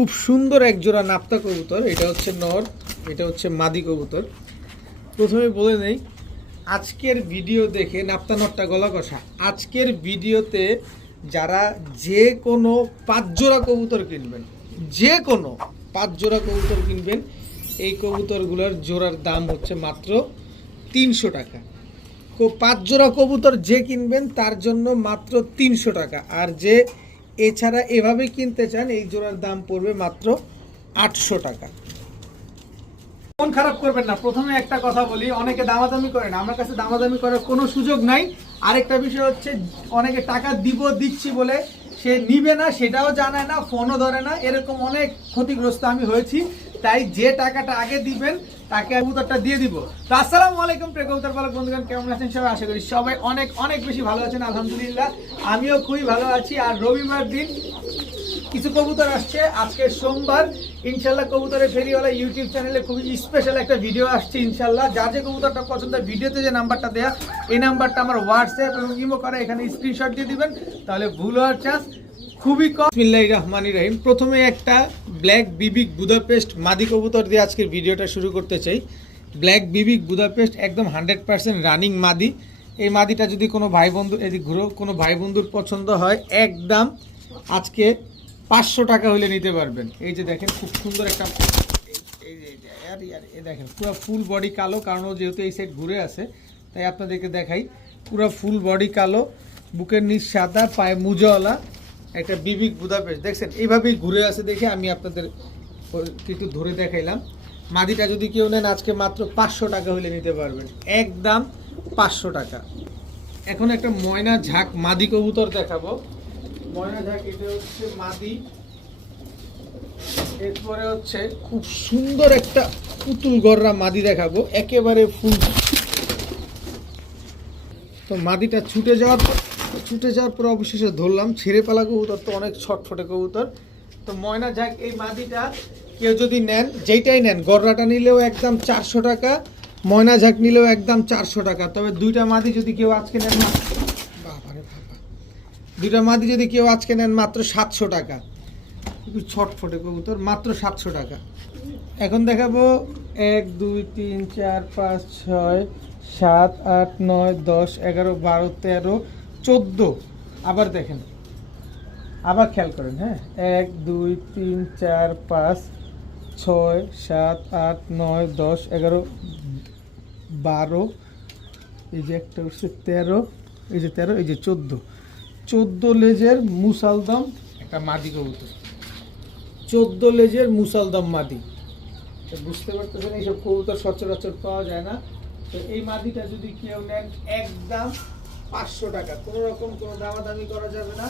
খুব সুন্দর এক জোড়া নাপ্তা কবুতর, এটা হচ্ছে নর, এটা হচ্ছে মাদি কবুতর। প্রথমে বলে নেই, আজকের ভিডিও দেখে নাপ্তা নটটা গলা কষা। আজকের ভিডিওতে যারা যে কোনো পাঁচ জোড়া কবুতর কিনবেন, যে কোনো পাঁচ জোড়া কবুতর কিনবেন, এই কবুতরগুলোর জোড়ার দাম হচ্ছে মাত্র তিনশো টাকা। পাঁচ জোড়া কবুতর যে কিনবেন, তার জন্য মাত্র তিনশো টাকা। আর যে এছাড়া এভাবে কিনতে চান, এই জোড়ার দাম পড়বে মাত্র আটশো টাকা। মন খারাপ করবেন না, প্রথমে একটা কথা বলি, অনেকে দামাদামি করেন আমার কাছে দামাদামি করার কোনো সুযোগ নাই। আরেকটা বিষয় হচ্ছে, অনেকে টাকা দিব, দিচ্ছি বলে সে নিবে না, সেটাও জানায় না, ফোনও ধরে না, এরকম অনেক ক্ষতিগ্রস্ত আমি হয়েছি। তাই যে টাকাটা আগে দিবেন তাকে কবুতরটা দিয়ে দিব। তো আসসালামু আলাইকুম প্রিয় কবুতর পালক বন্ধুগণ, কেমন আছেন সবাই? আশা করি সবাই অনেক অনেক বেশি ভালো আছেন, আলহামদুলিল্লাহ। আমিও খুবই ভালো আছি। আর রবিবার দিন কিছু কবুতর আসছে। আজকে সোমবার ইনশাল্লাহ কবুতরের ফেরিওয়ালা ইউটিউব চ্যানেলে খুবই স্পেশাল একটা ভিডিও আসছে ইনশাল্লাহ যার যে কবুতরটা পছন্দ ভিডিওতে যে নাম্বারটা দেয়া, এই নাম্বারটা আমার হোয়াটসঅ্যাপ এবং ইমো করে, এখানে স্ক্রিনশট দিয়ে দিবেন। তাহলে ভুল হওয়ার চান্স খুবই কম। বিসমিল্লাহ রহমান রহিম। প্রথমে একটা ব্ল্যাক বিবিক বুদাপেস্ট মাদি কবুতর দিয়ে আজকের ভিডিওটা শুরু করতে চাই। ব্ল্যাক বিবিক বুদাপেস্ট একদম হান্ড্রেড পার্সেন্ট রানিং মাদি। এই মাদিটা যদি কোনো ভাই বন্ধু এদিক ঘুরো, কোনো ভাই বন্ধুর পছন্দ হয়, একদম আজকে পাঁচশো টাকা হলে নিতে পারবেন। এই যে দেখেন, খুব সুন্দর একটা দেখেন, পুরো ফুল বডি কালো, কারণ যেহেতু এই সাইড ঘুরে আছে, তাই আপনাদেরকে দেখাই। পুরো ফুল বডি কালো, বুকের নিচ সাদা, পায়ে মুজাওয়ালা। একটা বিবিক বুদাপেস্ট দেখছেন, এইভাবেই ঘুরে আছে দেখে আমি আপনাদের একটু ধরে দেখাইলাম। মাদিটা যদি কেউ নেন, আজকে মাত্র পাঁচশো টাকা হলে নিতে পারবেন। একদম পাঁচশো টাকা। এখন একটা ময়না ঝাঁক মাদি কবুতর দেখাবো। ময়না ঝাঁক, এটা হচ্ছে মাদি। এরপরে হচ্ছে খুব সুন্দর একটা পুতুল গররা মাদি দেখাবো। একেবারে ফুল। তো মাদিটা ছুটে যাওয়ার ছুটে যাওয়ার পর অবশেষে ধরলাম, ছিঁড়ে পালা কবুতর তো অনেক ছটফটে কবুতর। তো ময়না যাক, এই মাদিটা কেউ যদি নেন, যেইটাই নেন, গররাটা নিলেও একদম চারশো টাকা, ময়না ঝাঁক নিলেও একদম চারশো টাকা। তবে দুইটা মাদি যদি কেউ আজকে নেন বাবারে বাবা। দুইটা মাদি যদি কেউ আজকে নেন মাত্র সাতশো টাকা। একটু ছটফটে কবুতর, মাত্র সাতশো টাকা। এখন দেখাবো, এক, দুই, তিন, চার, পাঁচ, ছয়, সাত, আট, নয়, দশ, এগারো, বারো, তেরো চোদ্দ। আবার দেখেন। আবার খেয়াল করেন হ্যাঁ? এক দুই তিন চার পাঁচ ছয় সাত আট নয় দশ এগারো বারো এই যে একটা হচ্ছে তেরো এই যে তেরো এই যে চোদ্দ। চোদ্দ লেজের মুসালদম একটা মাদি কবুতর। চোদ্দ লেজের মুসালদম মাদি। তো বুঝতে পারতেছেন এইসব কবুতর সচরাচর পাওয়া যায় না। তো এই মাদিটা যদি কেউ নেন একদম পাঁচশো টাকা। কোনো রকম কোনো দামাদামি করা যাবে না।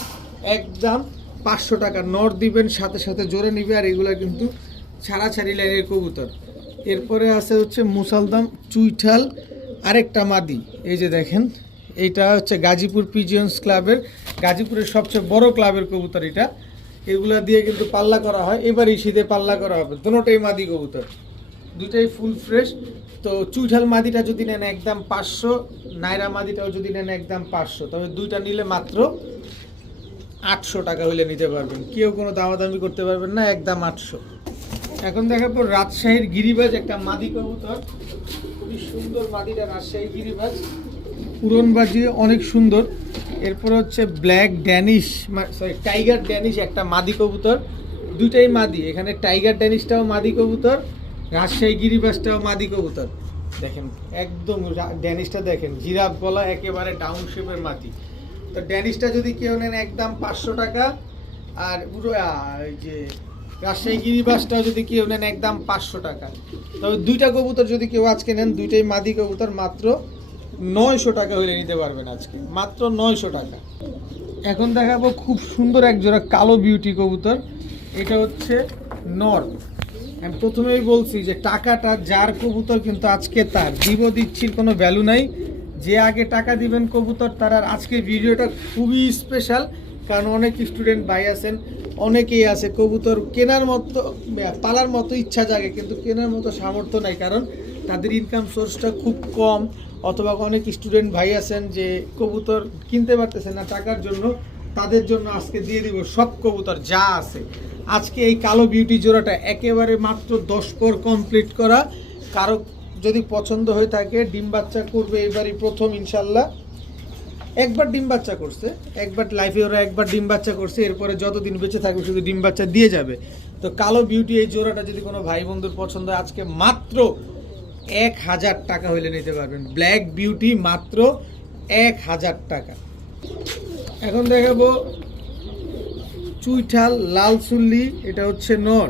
একদম পাঁচশো টাকা। নর দিবেন, সাথে সাথে জোরে নিবে, আর এগুলো কিন্তু ছাড়াছাড়ি লাইনের কবুতর। এরপরে আছে হচ্ছে মুসালদম চুইঠাল আরেকটা মাদি। এই যে দেখেন, এইটা হচ্ছে গাজীপুর পিজিয়ন্স ক্লাবের, গাজীপুরের সবচেয়ে বড় ক্লাবের কবুতর এটা। এগুলা দিয়ে কিন্তু পাল্লা করা হয়। এবারই শীতে পাল্লা করা হবে। দুটোটাই মাদি কবুতর। দুটাই ফুল ফ্রেশ তো চুইঠাল মাদিটা যদি নেন একদম পাঁচশো, নাইরা মাদিটাও যদি নেন একদম পাঁচশো। তবে দুইটা নিলে মাত্র আটশো টাকা হইলে নিতে পারবেন। কেউ কোনো দামাদামি করতে পারবেন না, একদম আটশো। এখন দেখার পর রাজশাহীর গিরিবাজ, একটা মাদি কবুতর। খুবই সুন্দর মাদিটা, রাজশাহী গিরিবাজ। পুরনবাজি অনেক সুন্দর। এরপর হচ্ছে black Danish sorry tiger Danish একটা মাদি কবুতর। দুইটাই মাদি, এখানে টাইগার ড্যানিশটাও মাদি কবুতর। রাজশাহী গিরিবাসটাও মাদি কবুতর। দেখেন, একদম ড্যানিশটা দেখেন, জিরাফ গলা একেবারে ডাউন শেপের মাটি। তো ড্যানিশটা যদি কেউ নেন একদম পাঁচশো টাকা, আর পুরো যে রাজশাহী গিরিবাসটাও যদি কেউ নেন একদম পাঁচশো টাকা। তবে দুইটা কবুতর যদি কেউ আজকে নেন, দুইটাই মাদি কবুতর, মাত্র নয়শো টাকা হলে নিতে পারবেন আজকে। মাত্র নয়শো টাকা। এখন দেখাবো খুব সুন্দর এক জোড়া কালো বিউটি কবুতর। এটা হচ্ছে নর। আমি প্রথমেই বলছি যে টাকাটা যার কবুতর, কিন্তু আজকে তার। দিব, দিচ্ছির কোনো ভ্যালু নাই। যে আগে টাকা দিবেন কবুতর, তার আর আজকে ভিডিওটা খুবই স্পেশাল কারণ অনেক স্টুডেন্ট ভাই আছেন, অনেকেই আছে, কবুতর কেনার মতো পালার মতো ইচ্ছা জাগে, কিন্তু কেনার মতো সামর্থ্য নাই, কারণ তাদের ইনকাম সোর্সটা খুব কম, অথবা অনেক স্টুডেন্ট ভাই আছেন যে কবুতর কিনতে পারতেছেন না টাকার জন্য, তাদের জন্য আজকে দিয়ে দিব সব কবুতর, যা আছে। আজকে এই কালো বিউটি জোড়াটা একেবারে মাত্র দশ পর কমপ্লিট করা। কারও যদি পছন্দ হয়ে থাকে, ডিম বাচ্চা করবে এবারই প্রথম ইনশাল্লাহ। একবার ডিম বাচ্চা করছে, একবার লাইফে ওরা একবার ডিম বাচ্চা করছে, এরপরে যতদিন বেঁচে থাকবে শুধু ডিম বাচ্চা দিয়ে যাবে। তো কালো বিউটি এই জোড়াটা যদি কোনো ভাই বন্ধুর পছন্দ হয়, আজকে মাত্র এক হাজার টাকা হইলে নিতে পারবেন। ব্ল্যাক বিউটি মাত্র এক হাজার টাকা। এখন দেখাবো চুইঠাল লাল চুল্লি এটা হচ্ছে নর।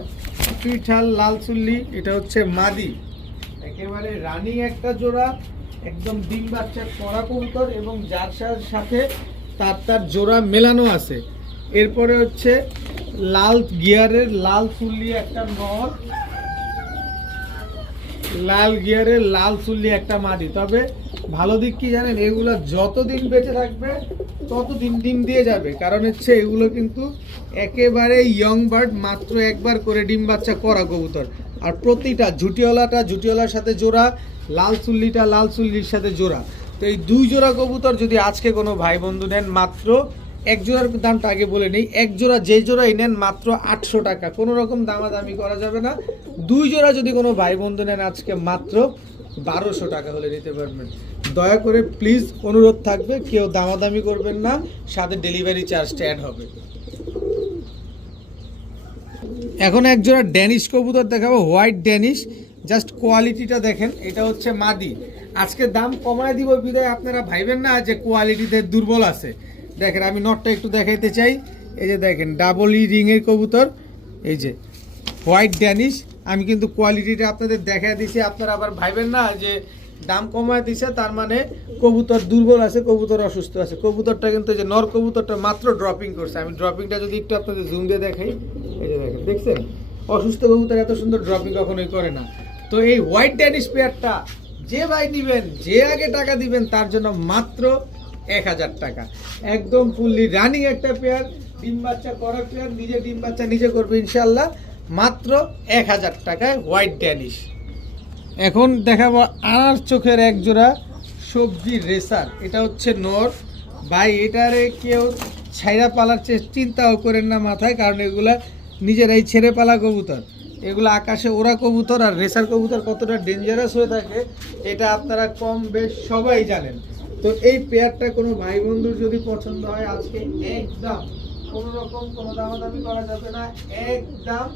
চুইঠাল লাল চুল্লি এটা হচ্ছে মাদি। একেবারে রানিং একটা জোড়া, একদম ডিম বাচ্চার কড়া কবুতর এবং যার সা- সাথে তার তার জোড়া মেলানো আছে। এরপরে হচ্ছে লাল গিয়ারের লাল চুল্লি একটা নর। লাল গিয়ারের লাল চুল্লি একটা মাদি। তবে ভালো দিক কি জানেন, এগুলো যতদিন বেঁচে থাকবে, ততদিন ডিম দিয়ে যাবে। কারণ হচ্ছে এগুলো কিন্তু একেবারে ইয়ং বার্ড মাত্র একবার করে ডিম বাচ্চা করা কবুতর। আর প্রতিটা ঝুটিওয়ালাটা ঝুটিওয়ালার সাথে জোড়া, লাল চুল্লিটা লাল চুল্লির সাথে জোড়া। তো এই দুই জোড়া কবুতর যদি আজকে কোনো ভাই বন্ধু নেন, মাত্র এক জোড়ার দামটা আগে বলে নেই, এক জোড়া যে জোড়াই নেন, মাত্র আটশো টাকা। কোনো রকম দামাদামি করা যাবে না। দুই জোড়া যদি কোনো ভাই বন্ধু নেন আজকে, মাত্র বারোশো টাকা হলে নিতে পারবেন। দয়া করে প্লিজ অনুরোধ থাকবে, কেউ দামাদামি করবেন না, সাথে ডেলিভারি চার্জটা অ্যাড হবে। এখন এক জোড়া ড্যানিশ কবুতর দেখাবো, হোয়াইট ড্যানিশ। জাস্ট কোয়ালিটিটা দেখেন, এটা হচ্ছে মাদি। আজকে দাম কমায় দিব বিদায়, আপনারা ভাইবেন না যে কোয়ালিটিতে দুর্বল আছে। দেখেন, আমি নটটা একটু দেখাইতে চাই। এই যে দেখেন, ডাবল ই রিংয়ের কবুতর। এই যে, হোয়াইট ড্যানিশ। আমি কিন্তু কোয়ালিটিটা আপনাদের দেখা দিছি, আপনারা আবার ভাইবেন না যে দাম কমায় দিছে, তার মানে কবুতর দুর্বল আছে, কবুতর অসুস্থ আছে। কবুতরটা কিন্তু যে নর কবুতরটা মাত্র ড্রপিং করছে। আমি ড্রপিংটা যদি একটু আপনাদের জুম দিয়ে দেখাই, এই যে দেখেন, দেখছেন? অসুস্থ কবুতর এত সুন্দর ড্রপিং কখনোই করে না। তো এই হোয়াইট ড্যানিশ পেয়ারটা যে ভাই দিবেন, যে আগে টাকা দিবেন, তার জন্য মাত্র এক হাজার টাকা। একদম ফুললি রানিং একটা পেয়ার ডিম বাচ্চা করা পেয়ার নিজে ডিম বাচ্চা নিজে করবে ইনশাল্লাহ মাত্র এক হাজার টাকায় হোয়াইট ড্যানিশ এখন দেখাবো আর চোখের এক জোড়া সবজি রেসার। এটা হচ্ছে নর। ভাই, এটারে কেউ ছাইরা পালার চিন্তাও করেন না মাথায়, কারণ এগুলা নিজেরাই ছেড়ে পালা কবুতর। এগুলো আকাশে ওরা কবুতর আর রেসার কবুতর কতটা ডেঞ্জারাস হয়ে থাকে, এটা আপনারা কম বেশ সবাই জানেন। তো এই পেয়ারটা কোনো ভাই বন্ধুর যদি পছন্দ হয়, আজকে একদম কোনো রকম কোনো দামাদামি করা যাবে না, একদম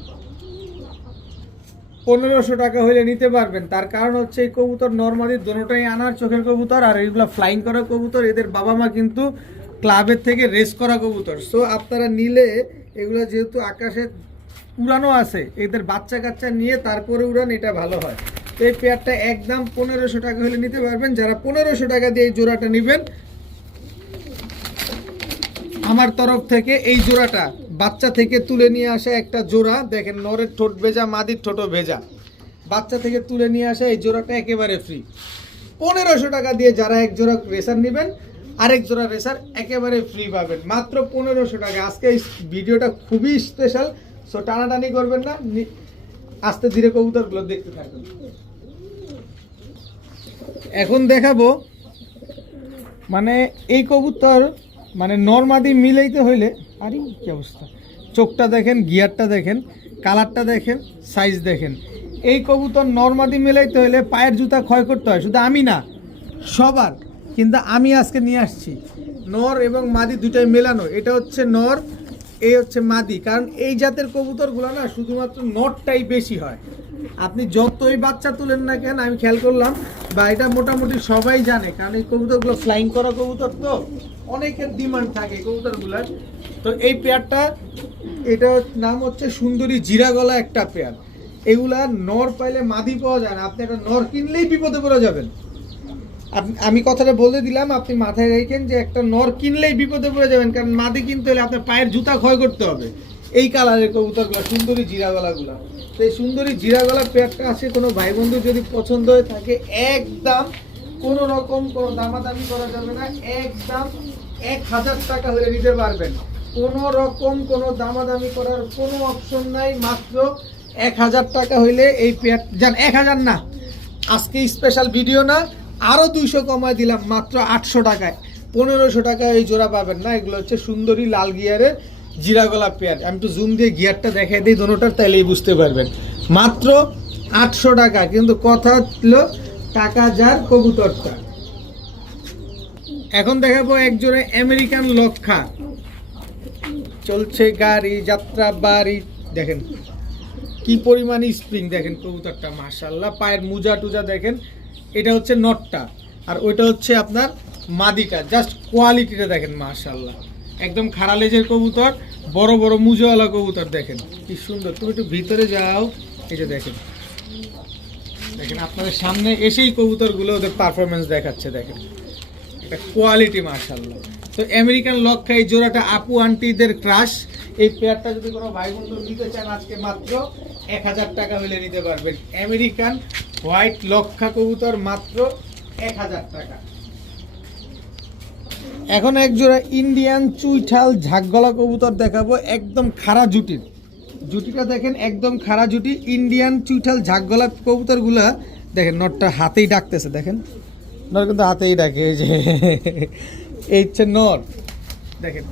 পনেরোশো টাকা হলে নিতে পারবেন। তার কারণ হচ্ছে এই কবুতর নর্মালি দোনোটাই আনার চোখের কবুতর আর এইগুলো ফ্লাইং করা কবুতর। এদের বাবা মা কিন্তু ক্লাবের থেকে রেস করা কবুতর। সো আপনারা নিলে এগুলো যেহেতু আকাশে উড়ানো আছে, এদের বাচ্চা কাচ্চা নিয়ে তারপরে উড়ান, এটা ভালো হয়। তো এই পেয়ারটা একদম পনেরোশো টাকা হলে নিতে পারবেন। যারা পনেরোশো টাকা দিয়ে এই জোড়াটা নেবেন, আমার তরফ থেকে এই জোড়াটা বাচ্চা থেকে তুলে নিয়ে আসা একটা জোড়া, দেখেন নরের ঠোঁট ভেজা, মাদির ঠোঁটও ভেজা। বাচ্চা থেকে তুলে নিয়ে আসা এই জোড়াটা একেবারে ফ্রি পনেরোশো টাকা দিয়ে যারা এক জোড়া রেসার নেবেন, আরেক জোড়া রেসার একেবারে ফ্রি পাবেন। মাত্র পনেরোশো টাকা। আজকে এই ভিডিওটা খুবই স্পেশাল সো টানাটানি করবেন না আস্তে ধীরে কবুতরগুলো দেখতে থাকুন। এখন দেখাবো মানে এই কবুতর মানে নর্মাদি মিলাইতে হইলে আরে কি অবস্থা? চোখটা দেখেন, গিয়ারটা দেখেন, কালারটা দেখেন সাইজ দেখেন। এই কবুতর নর্মাদি মেলাইতে হলে পায়ের জুতা ক্ষয় করতে হয়, শুধু আমি না, সবার। কিন্তু আমি আজকে নিয়ে আসছি। নর এবং মাদি দুটাই মেলানো। এটা হচ্ছে নর, এই হচ্ছে মাদি। কারণ এই জাতের কবুতরগুলো না শুধুমাত্র নরটাই বেশি হয়। আপনি যতই বাচ্চা তুলেন না কেন, আমি খেয়াল করলাম, বা এটা মোটামুটি সবাই জানে, কারণ এই কবুতরগুলো ফ্লাইং করা কবুতর তো। অনেকের ডিমান্ড থাকে কবুতরগুলার। তো এই পেয়ারটা এটা নাম হচ্ছে সুন্দরী জিরা গলা একটা পেয়ার। এগুলা নর পাইলে মাদি পাওয়া যায় না, আপনি একটা নর কিনলেই বিপদে পড়ে যাবেন। আমি কথাটা বলে দিলাম, আপনি মাথায় রেখেন যে একটা নর কিনলেই বিপদে পড়ে যাবেন, কারণ মাদি কিনতে হলে আপনার পায়ের জুতা ক্ষয় করতে হবে। এই কালারের কবুতরগুলো, সুন্দরী জিরাগলাগুলো তো এই সুন্দরী জিরাগলা পেয়ারটা আছে, কোনো ভাই বন্ধু যদি পছন্দ হয়ে থাকে, একদম কোনো রকম কোনো দামাদামি করা যাবে না, একদম এক হাজার টাকা হলে নিতে পারবেন। কোনো রকম কোনো দামাদামি করার কোনো অপশন নাই, মাত্র এক হাজার টাকা হইলে এই পেয়ার যান এক হাজার না, আজকে স্পেশাল ভিডিও না আরও দুইশো কমায় দিলাম, মাত্র আটশো টাকায়। পনেরোশো টাকায় এই জোড়া পাবেন না, এগুলো হচ্ছে সুন্দরী লাল গিয়ারের জিরা গলা পেয়ার। আমি তো জুম দিয়ে গিয়ারটা দেখাই দিই, দোনোটার তাইলেই বুঝতে পারবেন। মাত্র আটশো টাকা, কিন্তু কথা হলো টাকা যার কবুতরটা এখন দেখাবো একজোড়ে আমেরিকান লক্ষা। চলছে গাড়ি, যাত্রা, বাড়ি। দেখেন, কি পরিমাণ স্প্রিং দেখেন কবুতরটা মাশাল্লাহ পায়ের মুজা টুজা দেখেন। এটা হচ্ছে নটটা, আর ওইটা হচ্ছে আপনার মাদিটা। জাস্ট কোয়ালিটিটা দেখেন মাশাল্লাহ একদম খাড়া লেজের কবুতর, বড় বড় মুজোওয়ালা কবুতর দেখেন। কি সুন্দর, তুমি একটু ভিতরে যাও যে দেখেন। দেখেন, আপনাদের সামনে এসেই কবুতরগুলো ওদের পারফরমেন্স দেখাচ্ছে, দেখেন। এটা কোয়ালিটি মার্শাল্লাহ তো আমেরিকান লক্ষা এই জোড়াটা আপু আন্টিদের ক্রাশ এই পেয়ারটা যদি কোনো ভাই বন্ধু নিতে চান আজকে মাত্র, এক হাজার টাকা হলে নিতে পারবেন। আমেরিকান হোয়াইট লক্ষা কবুতর মাত্র এক হাজার টাকা। এখন এক জোড়া ইন্ডিয়ান চুইঠাল ঝাকগলা কবুতর দেখাবো, একদম খাড়া জুটির। জুটিটা দেখেন, একদম খাড়া জুটি। ইন্ডিয়ান চুইঠাল ঝাকগলা কবুতরগুলা, দেখেন, নটটা হাতেই ডাকতেছে, দেখেন। নর কিন্তু হাতেই ডাকে যে। এই হচ্ছে নর। দেখেন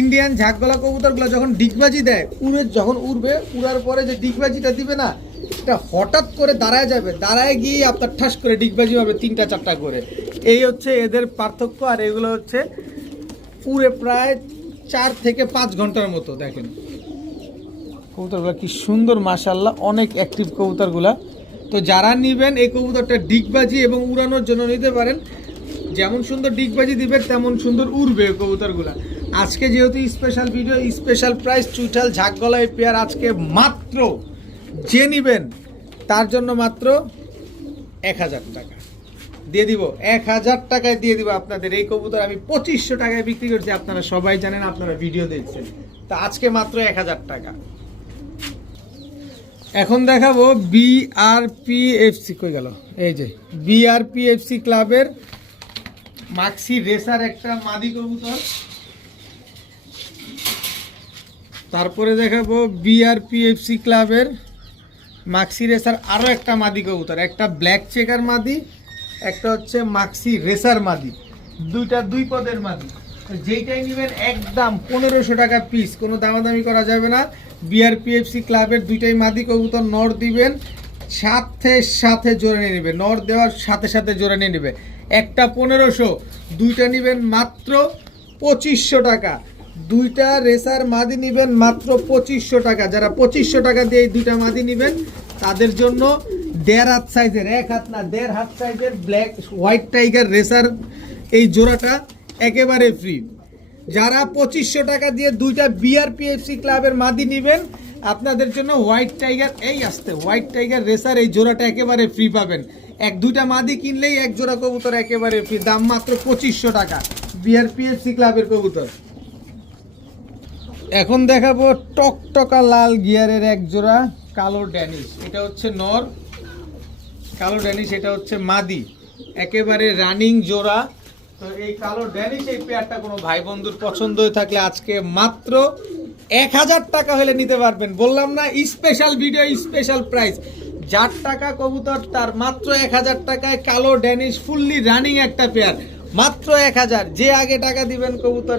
ইন্ডিয়ান ঝাকগলা কবুতরগুলো যখন ডিগবাজি দেয়, উড়ে যখন উড়বে, উড়ার পরে যে ডিগবাজিটা দিবে না, এটা হঠাৎ করে দাঁড়ায় যাবে, দাঁড়ায় গিয়ে আপনার ঠাস করে ডিগবাজি হবে তিনটা চারটা করে। এই হচ্ছে এদের পার্থক্য, আর এগুলো হচ্ছে উড়ে প্রায় চার থেকে পাঁচ ঘণ্টার মতো, দেখেন। কবুতরগুলো কি সুন্দর মাশাল্লাহ অনেক অ্যাক্টিভ কবুতরগুলা। তো যারা নিবেন এই কবুতরটা ডিগবাজি এবং উড়ানোর জন্য নিতে পারেন। যেমন সুন্দর ডিগবাজি দিবে, তেমন সুন্দর উড়বে কবুতরগুলা। আজকে যেহেতু স্পেশাল ভিডিও স্পেশাল প্রাইস চুইঠাল ঝাকগলা এই পেয়ার আজকে মাত্র যে নিবেন, তার জন্য মাত্র এক হাজার টাকা। দিয়ে দিব, এক হাজার টাকায় দিয়ে দিব আপনাদের। এই কবুতর আমি পঁচিশশো টাকায় বিক্রি করছি, আপনারা সবাই জানেন, আপনারা ভিডিও দেখছেন। তা আজকে মাত্র এক হাজার টাকা। এখন দেখাবো বিআরপিএফসি কই গেল? এই যে বিআরপিএফসি ক্লাবের মাক্সি রেসার একটা মাদি কবুতর। তারপরে দেখাবো বিআরপিএফসি ক্লাবের মাক্সি রেসার আরও একটা মাদি কবুতর, একটা ব্ল্যাক চেকার মাদি, একটা হচ্ছে মাক্সি রেসার মাদি, দুইটা দুই পদের মাদি। যেইটাই নেবেন একদম পনেরোশো টাকা পিস, কোনো দামাদামি করা যাবে না। বিআরপিএফসি ক্লাবের দুইটাই মাদি কবুতর নর দিবেন, সাথে সাথে জোরে নিয়ে নেবে। নর দেওয়ার সাথে সাথে জোরে নিয়ে নেবে। একটা পনেরোশো, দুইটা নেবেন মাত্র পঁচিশশো টাকা। দুইটা রেসার মাদি নেবেন মাত্র পঁচিশশো টাকা। যারা পঁচিশশো টাকা দিয়ে দুইটা মাদি নেবেন, তাদের জন্য দেড় হাত সাইজের, এক হাত না, দেড় হাত সাইজের ব্ল্যাক হোয়াইট টাইগার রেসার এই জোড়াটা একেবারে ফ্রি যারা পঁচিশশো টাকা দিয়ে দুইটা বিআরপিএফসি ক্লাবের মাদি নেবেন, আপনাদের জন্য হোয়াইট টাইগার এই আসতে হোয়াইট টাইগার রেসার এই জোড়াটা একেবারে ফ্রি পাবেন। এক দুইটা মাদি কিনলেই এক জোড়া কবুতর একেবারে ফ্রি দাম মাত্র পঁচিশশো টাকা বিআরপিএফসি ক্লাবের কবুতর। এখন দেখাবো টকটকা লাল গিয়ারের এক জোড়া, কালো ড্যানিশ, এটা হচ্ছে নর, কালো ড্যানিশ, এটা হচ্ছে মাদি। একেবারে রানিং জোড়া এই কালো পেয়ারটা কোনো ভাই বন্ধুর পছন্দ হয়ে থাকলে আজকে মাত্র এক হাজার টাকা হলে নিতে পারবেন। বললাম না স্পেশাল ভিডিও স্পেশাল যার টাকা কবুতর, তার মাত্র এক হাজার টাকায় কালো ড্যানিশ ফুললি রানিং একটা পেয়ার। মাত্র এক হাজার। যে আগে টাকা দিবেন কবুতর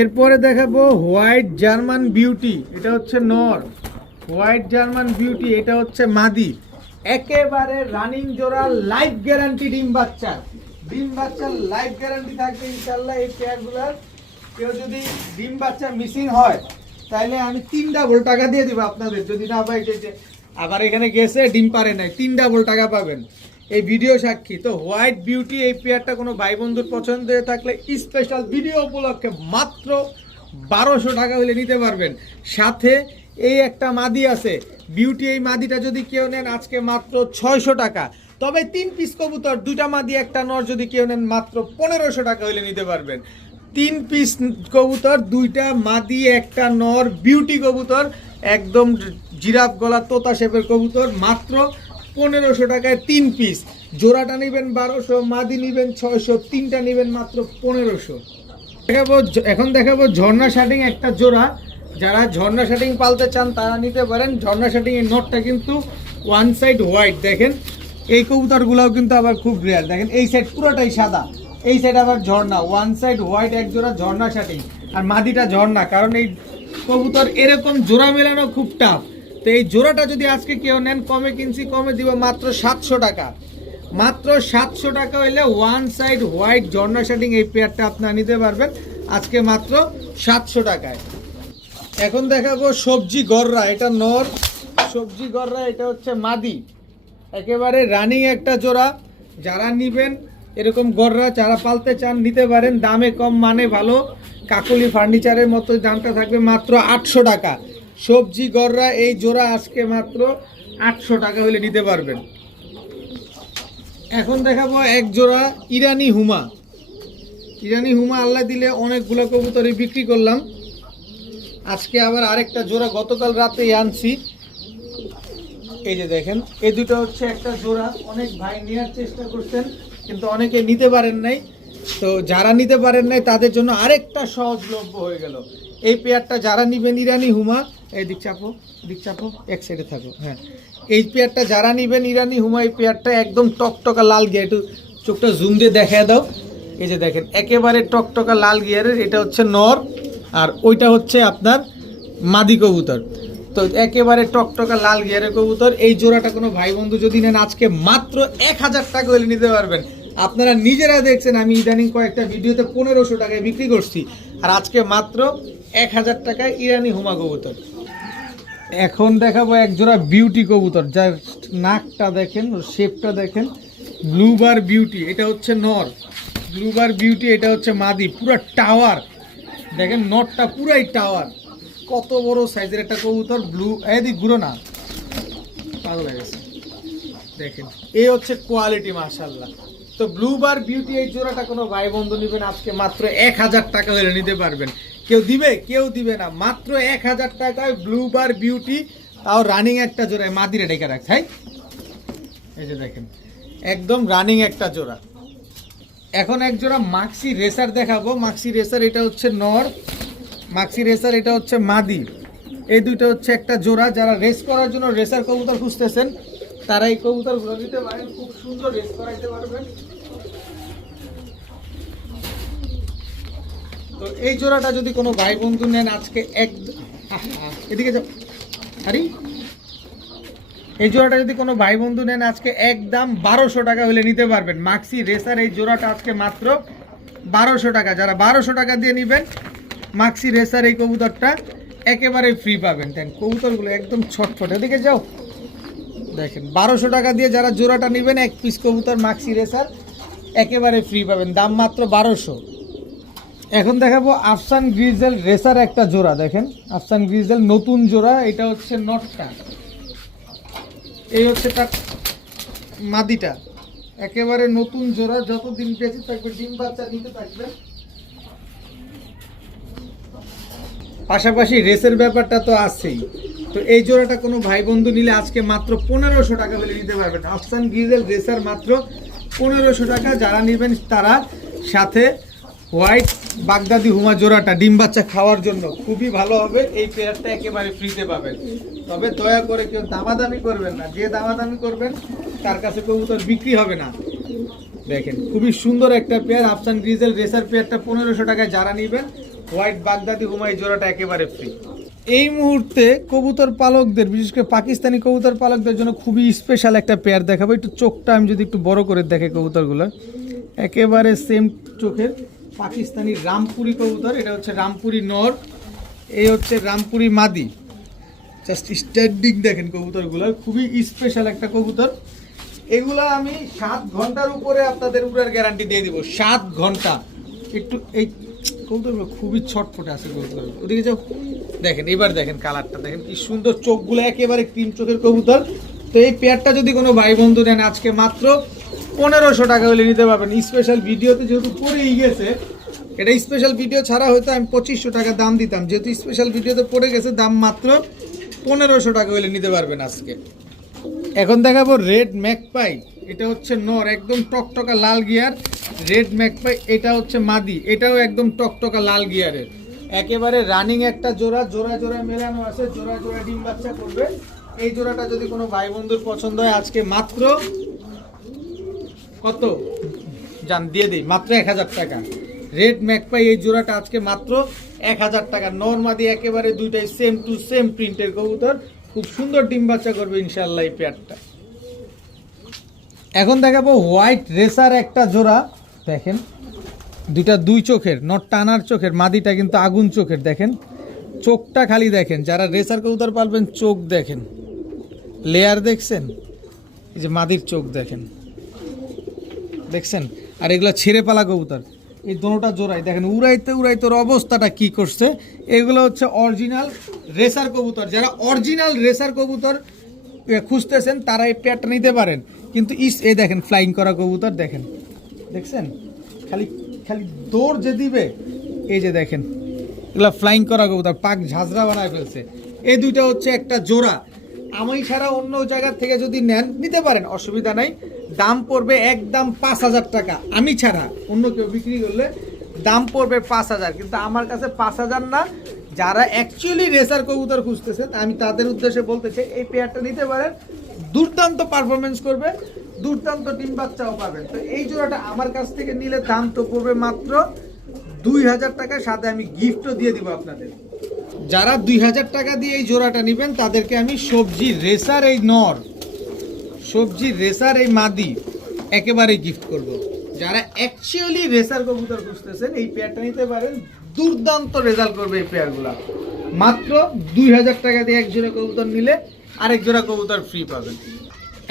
এরপরে দেখাবো হোয়াইট জার্মান বিউটি। এটা হচ্ছে নর। হোয়াইট জার্মান বিউটি, এটা হচ্ছে মাদি। একেবারে রানিং জোড়া লাইফ গ্যারান্টি ডিম বাচ্চা। ডিম বাচ্চার লাইফ গ্যারান্টি থাকবে ইনশাল্লাহ এই পেয়ারগুলার কেউ যদি ডিম বাচ্চা মিসিং হয় তাহলে আমি তিন ডাবল টাকা দিয়ে দেবো আপনাদের। যদি না পাই যে- আবার এখানে গেছে, ডিম পারে নাই, তিন ডাবল টাকা পাবেন। এই ভিডিও সাক্ষী, তো হোয়াইট বিউটি এই পেয়ারটা কোনো ভাই বন্ধুর পছন্দ হয়ে থাকলে স্পেশাল ভিডিও উপলক্ষে মাত্র বারোশো টাকা হলে নিতে পারবেন। সাথে এই একটা মাদি আছে। বিউটি এই মাদিটা যদি কেউ নেন, আজকে মাত্র ছয়শো টাকা। তবে তিন পিস কবুতর, দুইটা মাদি, একটা নর যদি কেউ নেন, মাত্র পনেরোশো টাকা হলে নিতে পারবেন। তিন পিস কবুতর, দুইটা মাদি, একটা নর বিউটি কবুতর, একদম জিরাফ গলা, তোতা শেপের কবুতর, মাত্র পনেরোশো টাকায় তিন পিস জোড়াটা নেবেন বারোশো, মাদি নেবেন ছয়শো, তিনটা নেবেন মাত্র পনেরোশো। দেখাবো এখন দেখাবো ঝর্ণা শাটিং একটা জোড়া। যারা ঝর্ণা শাটিং পালতে চান তারা নিতে পারেন। ঝর্ণা শাটিং এর নটটা কিন্তু ওয়ান সাইড হোয়াইট দেখেন। এই কবুতরগুলোও কিন্তু আবার খুব রেয়ার দেখেন, এই সাইড পুরোটাই সাদা। এই সাইড আবার ঝর্ণা। ওয়ান সাইড হোয়াইট এক জোড়া ঝর্ণা শাটিং আর মাদিটা ঝর্ণা, কারণ এই কবুতর এরকম জোড়া মেলানো খুব টাফ তো এই জোড়াটা যদি আজকে কেউ নেন, কমে কিনছি, কমে দিব মাত্র সাতশো টাকা। মাত্র সাতশো টাকা হইলে ওয়ান সাইড হোয়াইট ঝর্ণা শাটিং এই পেয়ারটা আপনারা নিতে পারবেন। আজকে মাত্র সাতশো টাকায়। এখন দেখাবো সবজি গররা, এটা নর, সবজি গররা, এটা হচ্ছে মাদি। একেবারে রানিং একটা জোড়া, যারা নিবেন, এরকম গররা, যারা পালতে চান, নিতে পারেন, দামে কম মানে ভালো। কাকুলি ফার্নিচারের মতো দামটা থাকবে মাত্র আটশো টাকা। সবজি গররা, এই জোড়া আজকে মাত্র আটশো টাকা হলে নিতে পারবেন। এখন দেখাবো এক জোড়া ইরানি হুমা। ইরানি হুমা আল্লাহ দিলে অনেকগুলো কবুতরই বিক্রি করলাম। আজকে আবার আরেকটা জোড়া গতকাল রাতে আনছি। এই যে দেখেন, এই দুটো হচ্ছে একটা জোড়া। অনেক ভাই নেওয়ার চেষ্টা করছেন, কিন্তু অনেকে নিতে পারেন নাই। তো যারা নিতে পারেন নাই, তাদের জন্য আরেকটা সহজলভ্য হয়ে গেল। এই পেয়ারটা যারা নিবেন, ইরানি হুমা। এই দিক চাপো দিক চাপো, এক সাইডে থাকো হ্যাঁ। এই পেয়ারটা যারা নিবেন, ইরানি হুমা, এই পেয়ারটা একদম টকটকা লাল গিয়ে একটু চোখটা জুম দিয়ে দেখা দাও। এই যে দেখেন, একেবারে টকটকা লাল গিয়ারের, এটা হচ্ছে নর। আর ওইটা হচ্ছে আপনার মাদি কবুতর। তো একেবারে টকটকা লাল গিয়ারের কবুতর। এই জোড়াটা কোনো ভাই বন্ধু যদি নেন, আজকে মাত্র এক হাজার টাকা হলে নিতে পারবেন। আপনারা নিজেরা দেখছেন, আমি ইদানিং কয়েকটা ভিডিওতে পনেরোশো টাকায় বিক্রি করছি। আর আজকে মাত্র এক হাজার টাকায় ইরানি হুমা কবুতর। এখন দেখাবো এক জোড়া বিউটি কবুতর। যার নাকটা দেখেন শেপটা দেখেন। ব্লুবার বিউটি এটা হচ্ছে নর। ব্লুবার বিউটি এটা হচ্ছে মাদি। পুরো টাওয়ার। দেখেন, নটটা পুরাই টাওয়ার। কত বড় সাইজের একটা কবুতর, ব্লু এদিক ঘুরো না। পাগল হয়ে গেছে। দেখেন, এই হচ্ছে কোয়ালিটি মাশাল্লাহ তো ব্লু বার বিউটি এই জোড়াটা কোনো ভাই বন্ধু নেবেন, আজকে মাত্র এক হাজার টাকা হলে নিতে পারবেন। কেউ দিবে? কেউ দিবে না। মাত্র এক হাজার টাকায় ব্লু বার বিউটি তাও রানিং একটা জোড়ায় মাদিরে ডেকে রাখ এই যে দেখেন, একদম রানিং একটা জোড়া। এখন এক জোড়া মাক্সি রেসার দেখাবো। মাক্সি রেসার এটা হচ্ছে নর মাক্সি রেসার এটা হচ্ছে মাদি। এই দুইটা হচ্ছে একটা জোড়া। যারা রেস করার জন্য রেসার কবুতর খুঁজতেছেন, তারা এই কবুতরগুলো নিতে পারেন। খুব সুন্দর রেস করাইতে পারবেন। তো এই জোড়াটা যদি কোনো ভাই বন্ধু নেন, আজকে এক এদিকে যাও। আরে এই জোড়াটা যদি কোনো ভাই বন্ধু নেন, আজকে একদম বারোশো টাকা হলে নিতে পারবেন। মাক্সি রেসার এই জোড়াটা আজকে মাত্র বারোশো টাকা। যারা বারোশো টাকা দিয়ে নেবেন মাক্সি রেসার এই কবুতরটা একেবারে ফ্রি পাবেন। দেন, কবুতরগুলো একদম ছট ছটফট। এদিকে যাও। দেখেন, বারোশো টাকা দিয়ে যারা জোড়াটা নেবেন, এক পিস কবুতর মাক্সি রেসার একেবারে ফ্রি পাবেন। দাম মাত্র বারোশো। এখন দেখাবো আফসান গ্রিজেল রেসার একটা জোড়া। দেখেন আফসান গ্রিজেল নতুন জোড়া। এটা হচ্ছে নটটা এই হচ্ছে তার মাদিটা। একেবারে নতুন জোড়া, যতদিন বেঁচে থাকবে, ডিম বাচ্চা নিতে থাকবে। পাশাপাশি রেসের ব্যাপারটা তো আছেই। তো এই জোড়াটা কোনো ভাই বন্ধু নিলে আজকে মাত্র পনেরোশো টাকা বলে নিতে পারবেন আফসান গ্রিজেল রেসার মাত্র পনেরোশো টাকা। যারা নেবেন তারা সাথে হোয়াইট বাগদাদি হুমা জোড়াটা ডিম বাচ্চা খাওয়ার জন্য খুবই ভালো হবে। এই পেয়ারটা একেবারে ফ্রিতে পাবেন। তবে দয়া করে কেউ দামাদামি করবেন না। যে দামাদামি করবেন, তার কাছে কবুতর বিক্রি হবে না। দেখেন, খুবই সুন্দর একটা পেয়ার। আফসান গ্রিজেল রেসার পেয়ারটা পনেরোশো টাকায় যারা নেবেন হোয়াইট বাগদাদি হুমা এই জোড়াটা একেবারে ফ্রি এই মুহূর্তে কবুতর পালকদের, বিশেষ করে পাকিস্তানি কবুতর পালকদের জন্য খুবই স্পেশাল একটা পেয়ার দেখাবো। একটু চোখটা আমি যদি একটু বড় করে দেখে কবুতরগুলো একেবারে সেম চোখের। পাকিস্তানি রামপুরি কবুতর, এটা হচ্ছে রামপুরি নর, এই হচ্ছে রামপুরি মাদি। জাস্ট স্ট্যান্ডিং দেখেন কবুতরগুলো, খুবই স্পেশাল একটা কবুতর। এগুলা আমি সাত ঘণ্টার উপরে আপনাদের উপরে গ্যারান্টি দিয়ে দিব, সাত ঘণ্টা। একটু এই কবুতরগুলো খুবই ছটফটে আছে কবুতর। ওদিকে যাও, দেখেন, এবার দেখেন কালারটা দেখেন কি সুন্দর, চোখগুলো একেবারে ক্রিম চোখের কবুতর। তো এই পেয়ারটা যদি কোনো ভাই বন্ধু নেন আজকে মাত্র পনেরোশো টাকা হলে নিতে পারবেন। স্পেশাল ভিডিওতে যেহেতু পড়েই গেছে, এটা স্পেশাল ভিডিও ছাড়া হয়তো আমি পঁচিশশো টাকা দাম দিতাম। যেহেতু স্পেশাল ভিডিওতে পড়ে গেছে, দাম মাত্র পনেরোশো টাকা হলে নিতে পারবেন আজকে। এখন দেখাবো রেড ম্যাকপাই এটা হচ্ছে নর, একদম টকটকা লাল গিয়ার। রেড ম্যাকপাই এটা হচ্ছে মাদি। এটাও একদম টকটকা লাল গিয়ারের। একেবারে রানিং একটা জোড়া জোড়া জোড়া মেলানো আছে, জোড়া জোড়া ডিম বাচ্চা করবে। এই জোড়াটা যদি কোনো ভাই বন্ধুর পছন্দ হয়, আজকে মাত্র কত? যান দিয়ে দিই, মাত্র এক হাজার টাকা। রেড ম্যাকপাই এই জোড়াটা আজকে মাত্র এক হাজার টাকা। নর্মাদি একেবারে দুইটাই সেম টু সেম প্রিন্টের কবুতর। খুব সুন্দর ডিম বাচ্চা করবে ইনশাল্লাহ এই পেয়ারটা এখন দেখাবো হোয়াইট রেসার একটা জোড়া। দেখেন, দুইটা দুই চোখের নট টানার চোখের, মাদিটা কিন্তু আগুন চোখের, দেখেন। চোখটা খালি দেখেন, যারা রেসার কবুতর পালবেন, চোখ দেখেন। লেয়ার দেখছেন? এই যে মাদির চোখ দেখেন। দেখছেন? আর এগুলো ছেড়ে পালা কবুতর। এই দোনোটা জোড়াই। দেখেন, উড়াইতে উড়াইতে অবস্থাটা কি করছে? এগুলো হচ্ছে অরিজিনাল রেসার কবুতর। যারা অরিজিনাল রেসার কবুতর খুঁজতেছেন, তারা এই পেয়ারটা নিতে পারেন। কিন্তু ইস, এই দেখেন ফ্লাইং করা কবুতর, দেখেন। দেখছেন? খালি খালি দৌড় যে দিবে, এই যে দেখেন। এগুলো ফ্লাইং করা কবুতর, পাক ঝাঁঝরা বানায় ফেলছে। এই দুইটা হচ্ছে একটা জোড়া। আমি ছাড়া অন্য জায়গা থেকে যদি নেন, নিতে পারেন, অসুবিধা নাই। দাম পড়বে একদম পাঁচ হাজার টাকা। আমি ছাড়া, অন্য কেউ বিক্রি করলে দাম পড়বে পাঁচ হাজার। কিন্তু আমার কাছে পাঁচ হাজার না, যারা অ্যাকচুয়ালি রেসার কবুতর খুঁজতেছেন আমি তাদের উদ্দেশ্যে বলতে চাই এই পেয়ারটা নিতে পারেন, দুর্দান্ত পারফরমেন্স করবে, দুর্দান্ত ডিম বাচ্চাও পাবেন তো এই জোড়াটা আমার কাছ থেকে নিলে দাম তো পড়বে মাত্র দুই হাজার টাকার সাথে আমি গিফটও দিয়ে দিব আপনাদের। যারা দুই হাজার টাকা দিয়ে এই জোড়াটা নেবেন, তাদেরকে আমি সবজি রেসার এই নর। সবজি রেসার এই মাদি একেবারে গিফট করব। যারা অ্যাকচুয়ালি রেসার কবুতর খুঁজতেছেন, এই পেয়ারটা নিতে পারেন। দুর্দান্ত রেজাল্ট করবে এই পেয়ারগুলা মাত্র দুই হাজার টাকা দিয়ে এক জোড়া কবুতর নিলে আরেক জোড়া কবুতর ফ্রি পাবেন।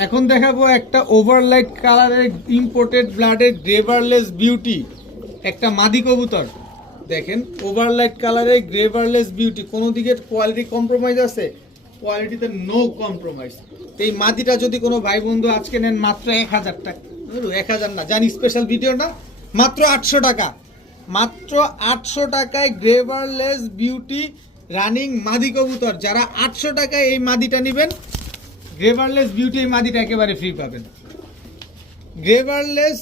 এখন দেখাবো একটা ওভারলাইট কালারের ইম্পোর্টেড ব্লাডের গ্রেভারলেস বিউটি একটা মাদি কবুতর। দেখেন ওভারলাইট কালারের গ্রেভারলেস বিউটি কোনো দিকে কোয়ালিটি কম্প্রোমাইজ আছে? কোয়ালিটিতে নো কম্প্রোমাইজ এই মাদিটা যদি কোনো ভাই বন্ধু আজকে নেন মাত্র এক হাজার টাকা। এক হাজার না, জানি স্পেশাল ভিডিও না মাত্র আটশো টাকা। মাত্র আটশো টাকায় গ্রেভারলেস বিউটি রানিং মাদি কবুতর। যারা আটশো টাকায় এই মাদিটা নেবেন গ্রেভারলেস বিউটি এই মাদিটা একেবারে ফ্রি পাবেন। গ্রেভারলেস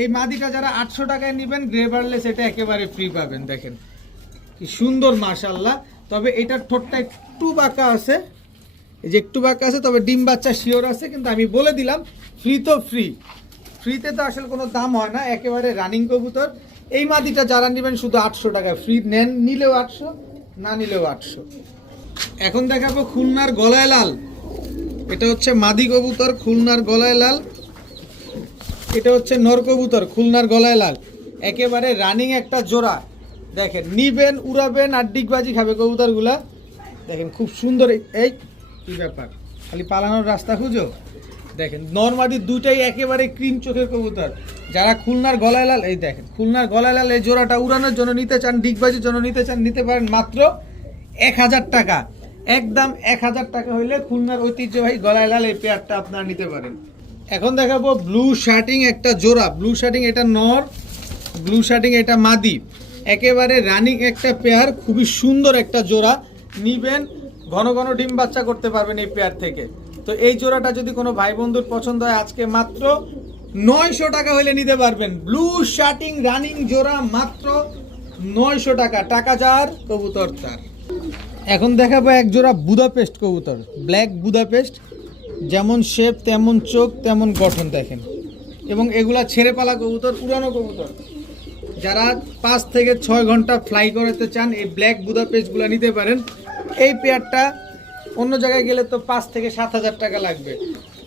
এই মাদিটা যারা আটশো টাকায় নেবেন গ্রেভারলেস এটা একেবারে ফ্রি পাবেন, দেখেন। কি সুন্দর মাশাল্লাহ তবে এটার ঠোঁটটা একটু বাঁকা আছে। এই যে একটু বাঁকা আছে, তবে ডিম বাচ্চা শিওর আছে, কিন্তু আমি বলে দিলাম ফ্রি তো ফ্রি ফ্রিতে তো আসলে কোনো দাম হয় না, একেবারে রানিং কবুতর। এই মাদিটা যারা নেবেন শুধু আটশো টাকা ফ্রি নেন, নিলেও আটশো, না নিলেও আটশো। এখন দেখাবো খুলনার গলায় লাল। এটা হচ্ছে মাদি কবুতর, খুলনার গলায় লাল। এটা হচ্ছে নর কবুতর, খুলনার গলায় লাল। একেবারে রানিং একটা জোড়া। দেখেন, নিবেন, উড়াবেন, আর ডিগবাজি খাবে কবুতরগুলা। দেখেন, খুব সুন্দর এই- এই কি ব্যাপার? খালি পালানোর রাস্তা খুঁজো? দেখেন, নর্মাদি দুটাই একেবারে ক্রিম চোখের কবুতর। যারা খুলনার গলায় লাল এই দেখেন, খুলনার গলায় লাল এই জোড়াটা উড়ানোর জন্য নিতে চান, ডিগবাজির জন্য নিতে চান, নিতে পারেন মাত্র এক হাজার টাকা। একদম এক হাজার টাকা হইলে খুলনার ঐতিহ্যবাহী গলায় লাল এই পেয়ারটা আপনারা নিতে পারেন। এখন দেখাবো ব্লু শার্টিং একটা জোড়া। ব্লু শার্টিং এটা নর ব্লু শার্টিং এটা মাদি। একেবারে রানিং একটা পেয়ার খুবই সুন্দর একটা জোড়া। নিবেন ঘন ঘন ডিম বাচ্চা করতে পারবেন এই পেয়ার থেকে। তো এই জোড়াটা যদি কোনো ভাই বন্ধুর পছন্দ হয়, আজকে মাত্র নয়শো টাকা হইলে নিতে পারবেন। ব্লু শার্টিং রানিং জোড়া মাত্র নয়শো টাকা। টাকা যার, কবুতর তার। এখন দেখাবো এক জোড়া বুদাপেস্ট কবুতর ব্ল্যাক বুদাপেস্ট। যেমন শেপ তেমন চোখ, তেমন গঠন দেখেন। এবং এগুলা ছেড়ে পালা কবুতর, পুরানো কবুতর। যারা পাঁচ থেকে ছয় ঘণ্টা ফ্লাই করাতে চান, এই ব্ল্যাক বুদাপেস্টগুলো নিতে পারেন। এই পেয়ারটা অন্য জায়গায় গেলে তো পাঁচ থেকে সাত হাজার টাকা লাগবে।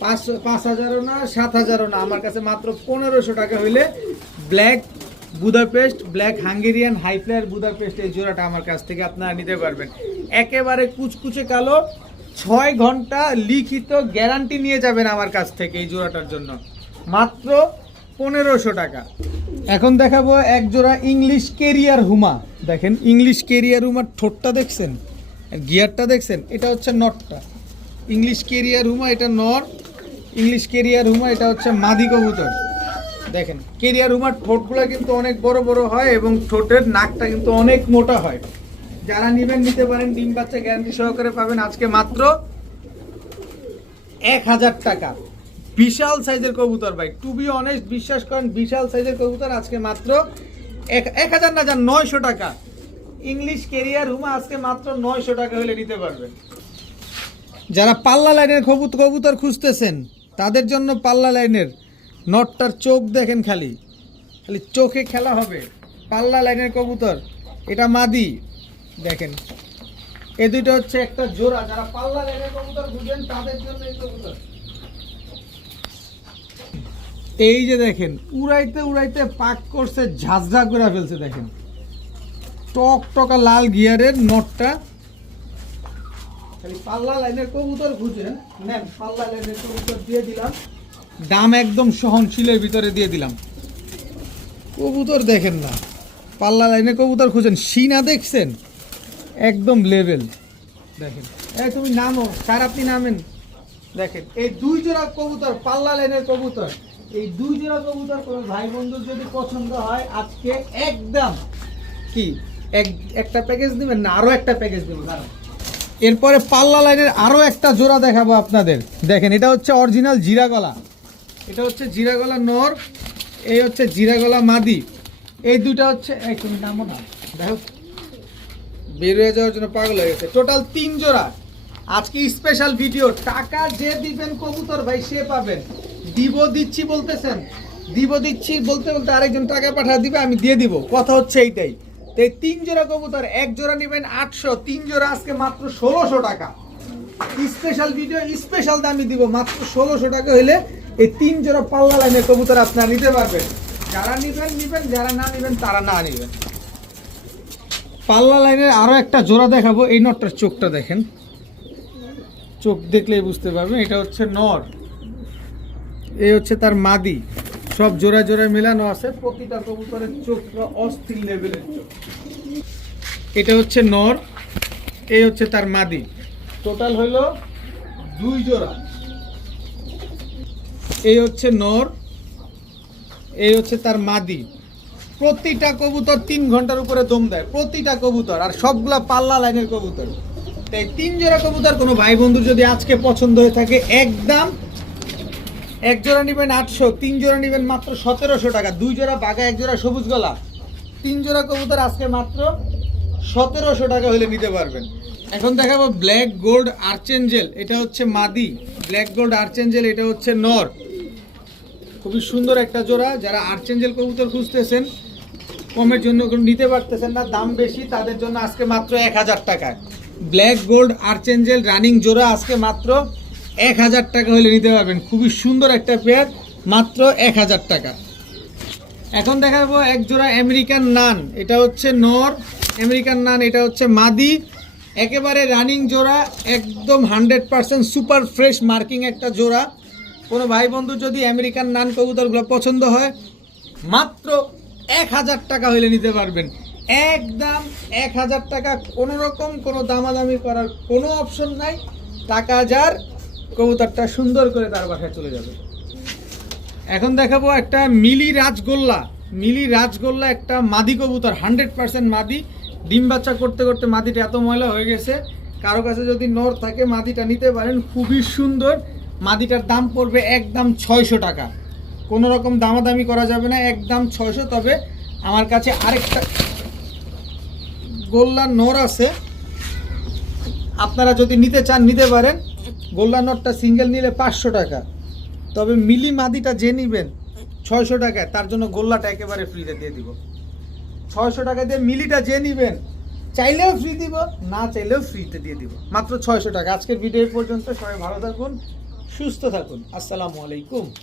পাঁচ পাঁচ হাজারও না, সাত হাজারও না। আমার কাছে মাত্র পনেরোশো টাকা হইলে black Budapest, black Hungarian high flyer Budapest এই জোড়াটা আমার কাছ থেকে আপনারা নিতে পারবেন। একেবারে কুচকুচে কালো, ছয় ঘণ্টা লিখিত গ্যারান্টি নিয়ে যাবেন আমার কাছ থেকে এই জোড়াটার জন্য। মাত্র পনেরোশো টাকা। এখন দেখাবো এক জোড়া ইংলিশ কেরিয়ার হুমা। দেখেন, ইংলিশ কেরিয়ার হুমার ঠোঁটটা দেখছেন? গিয়ারটা দেখছেন? এটা হচ্ছে নটটা। ইংলিশ কেরিয়ার হুমা, এটা নর। ইংলিশ কেরিয়ার হুমা, এটা হচ্ছে মাদি কবুতর। দেখেন কেরিয়ার হুমার ঠোঁটগুলো কিন্তু অনেক বড় বড় হয় এবং ঠোঁটের নাকটা কিন্তু অনেক মোটা হয়। যারা নেবেন, নিতে পারেন, ডিম বাচ্চা গ্যারান্টি সহকারে পাবেন আজকে মাত্র এক হাজার টাকা। বিশাল সাইজের কবুতর ভাই টু বি অনেস্ট বিশ্বাস করেন, বিশাল সাইজের কবুতর আজকে মাত্র এক এক হাজার না যান নয়শো টাকা। ইংলিশ কেরিয়ার হুমা আজকে মাত্র নয়শো টাকা হলে নিতে পারবেন। যারা পাল্লা লাইনের কবুত কবুতর খুঁজতেছেন, তাদের জন্য পাল্লা লাইনের নটটার চোখ দেখেন খালি। খালি চোখে খেলা হবে। পাল্লা লাইনের কবুতর, এটা মাদি। দেখেন, এ দুইটা হচ্ছে একটা জোড়া। যারা পাল্লা লাইনের কবুতর বুঝেন তাদের জন্য এই কবুতর। এই যে দেখেন, উড়াইতে উড়াইতে পাক করছে, ঝাঁঝরা করে ফেলছে, দেখেন। টক টকা লাল গিয়ারের নটটা। খালি পাল্লা লাইনের কবুতর খুঁজেন। নেন পাল্লা লাইনের কবুতর দিয়ে দিলাম। দাম একদম সহনশীলের ভিতরে দিয়ে দিলাম। কবুতর দেখেন না। পাল্লা কবুতর খুঁজেন। সিনা দেখছেন? একদম লেভেল দেখেন। এই তুমি নামো। স্যার আপনি নামেন? দেখেন। এই দুই জোড়া কবুতর পাল্লা লাইনের কবুতর এই দুই জোড়া কবুতর কোনো ভাই বন্ধুর যদি পছন্দ হয় আজকে একদম কি? এক, একটা প্যাকেজ দিবেন না, আরও একটা প্যাকেজ দেবো দাঁড়ান। এরপরে পাল্লা লাইনের আরও একটা জোড়া দেখাবো আপনাদের। দেখেন, এটা হচ্ছে অরিজিনাল জিরা গলা। এটা হচ্ছে জিরা গলা নর, এই হচ্ছে জিরা গলা মাদি। এই দুটা হচ্ছে, এই তুমি নামো না, দেখো। বের হয়ে যাওয়ার জন্য পাগল হয়ে গেছে। টোটাল তিন জোড়া। আজকে স্পেশাল ভিডিও টাকা যে দিবেন কবুতর ভাই, সে পাবেন। দিব, দিচ্ছি বলতেছেন। দিব, দিচ্ছি বলতে বলতে আরেকজন টাকা পাঠিয়ে দিবে, আমি দিয়ে দিব। কথা হচ্ছে এইটাই। এই তিন জোড়া কবুতর, এক জোড়া নেবেন আটশো, তিন জোড়া আজকে মাত্র ষোলোশো টাকা। স্পেশাল ভিডিও স্পেশাল দামে দিব মাত্র ষোলোশো টাকা হইলে এই তিন জোড়া পাল্লা লাইনের কবুতর আপনারা নিতে পারবেন। যারা নিবেন নিবেন, যারা না নিবেন, তারা না নিবেন। পাল্লা লাইনের আরও একটা জোড়া দেখাবো, এই নটটার চোখটা দেখেন। চোখ দেখলেই বুঝতে পারবেন, এটা হচ্ছে নর। এই হচ্ছে তার মাদি। সব জোড়া জোড়া মেলানো আছে, প্রতিটা কবুতরের চোখ পুরো অস্থির লেভেলের চোখ। এটা হচ্ছে নর, এই হচ্ছে তার মাদি। টোটাল হইল দুই জোড়া। এই হচ্ছে নর, এই হচ্ছে তার মাদি। প্রতিটা কবুতর তিন ঘণ্টার উপরে দম দেয়, প্রতিটা কবুতর, আর সবগুলা পাল্লা লাইনের কবুতর। তাই তিন জোড়া কবুতর, কোনো ভাই বন্ধু যদি আজকে পছন্দ হয়ে থাকে, একদম এক জোড়া নেবেন আটশো, তিন জোড়া নেবেন মাত্র সতেরোশো টাকা। দুই জোড়া বাঘা, এক জোড়া সবুজ গলা। তিন জোড়া কবুতর আজকে মাত্র সতেরোশো টাকা হলে নিতে পারবেন। এখন দেখাবো ব্ল্যাক গোল্ড আর্চেঞ্জেল এটা হচ্ছে মাদি। ব্ল্যাক গোল্ড আর্চেঞ্জেল এটা হচ্ছে নর। খুবই সুন্দর একটা জোড়া, যারা আর্চেঞ্জেল কবুতর খুঁজতেছেন, কমের জন্য নিতে পারতেছেন না, দাম বেশি, তাদের জন্য আজকে মাত্র এক হাজার টাকায়। ব্ল্যাক গোল্ড আর্চেঞ্জেল রানিং জোড়া আজকে মাত্র এক হাজার টাকা হলে নিতে পারবেন। খুবই সুন্দর একটা পেয়ার মাত্র এক হাজার টাকা। এখন দেখাবো এক জোড়া আমেরিকান নান এটা হচ্ছে নর আমেরিকান নান এটা হচ্ছে মাদি একেবারে রানিং জোড়া, একদম hundred percent super fresh marking একটা জোড়া। কোনো ভাই বন্ধু যদি আমেরিকান নান কবুতরগুলো পছন্দ হয়, মাত্র এক হাজার টাকা হইলে নিতে পারবেন। একদম এক হাজার টাকা, কোনো রকম কোনো দামাদামি করার কোনো অপশন নাই। টাকা যার কবুতরটা সুন্দর করে তার বাসায় চলে যাবে। এখন দেখাবো একটা মিলি রাজগোল্লা। মিলি রাজগোল্লা একটা মাদি কবুতর, হান্ড্রেড পার্সেন্ট মাদি। ডিম বাচ্চা করতে করতে মাদিটা এত ময়লা হয়ে গেছে। কারও কাছে যদি নর থাকে, মাদিটা নিতে পারেন। খুবই সুন্দর। মাদিটার দাম পড়বে একদম ছয়শো টাকা। কোনো রকম দামাদামি করা যাবে না, একদম ছয়শো। তবে আমার কাছে আরেকটা গোল্লা নর আছে। আপনারা যদি নিতে চান, নিতে পারেন। গোল্লা নটটা সিঙ্গেল নিলে পাঁচশো টাকা। তবে মিলি মাদিটা যে নিবেন, ছয়শো টাকায়, তার জন্য গোল্লাটা একেবারে ফ্রিতে দিয়ে দিব। ছয়শো টাকা দিয়ে মিলিটা যে নিবেন, চাইলেও ফ্রি দিব, না চাইলেও ফ্রিতে দিয়ে দিব। মাত্র ছয়শো টাকা। আজকের ভিডিও পর্যন্ত। সবাই ভালো থাকুন, সুস্থ থাকুন। আসসালামু আলাইকুম।